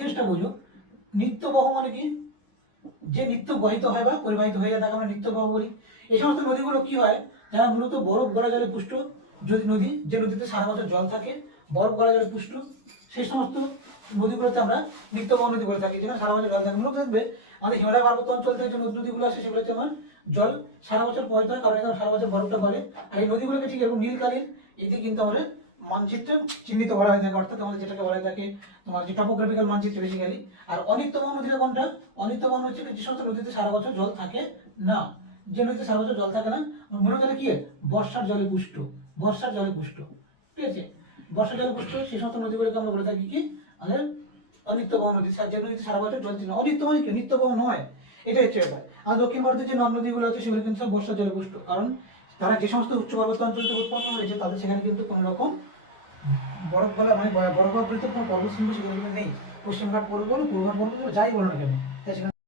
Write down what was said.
জিনিসটা বুঝো, নিত্যবহ মানে কি, যে নিত্য বহিত হয় বা পরিবাহিত হয়ে যায় তাকে আমরা নিত্যবহ বলি। এই সমস্ত নদীগুলো কি হয়, যারা মূলত বরফ গলা জলে পুষ্ট যদি নদী, যে নদীতে সারা বছর জল থাকে, বরফ গলা জলে পুষ্ট, সেই সমস্ত নদীগুলোতে আমরা নিত্যবহ নদী বলে থাকি, যেখানে সারা বছর জল থাকে। মূলত দেখবে আমাদের হিমালয় পার্বত্য অঞ্চল থেকে যে নদীগুলো আসে সেগুলোতে আমার জল সারা বছর প্রবাহিত হয়, কারণ এখানে সারা বছর বরফটা গলে। আর এই নদীগুলোকে ঠিক এরকম নীলকালীন এটি কিন্তু আমাদের মানচিত্রে চিহ্নিত করা হয়ে থাকে, অর্থাৎ আমাদের যেটাকে বলা হয়ে থাকে তোমার যে টপোগ্রাফিক্যাল মানচিত্র বেসিক্যালি। আর অনিত্যবহ নদীটা কোনটা? অনিত্যবহ হচ্ছে যে সমস্ত নদীতে সারা বছর জল থাকে না, যে নদীতে সারা বছর জল থাকে না, মূলত কি বর্ষার জলে পুষ্ট, বর্ষার জলে পুষ্ট, ঠিক আছে? বর্ষার জলে পুষ্ট সেই সমস্ত নদীগুলোকে আমরা বলে থাকি কি আমাদের অনিত্যবহ নদী, যে নদীতে সারা বছর জল ছিল। অনিত্য মানে কি? নিত্যবহ নয়, এটা হচ্ছে ব্যাপার। আর দক্ষিণ ভারতের যে নদ নদীগুলো আছে সেগুলো কিন্তু সব বর্ষার জলে পুষ্ট, কারণ তারা যে সমস্ত উচ্চ পার্বত্য অঞ্চল থেকে উৎপন্ন হয়েছে তাদের সেখানে কিন্তু কোনো রকম বরফ গলা মানে বরফাবৃত কোনো পর্বতশৃঙ্গ সেগুলো কিন্তু নেই। পশ্চিমঘাট পর্বত বলো, পূর্বঘাট পর্বত বলো, যাই বলো না কেন, তাই সেখানে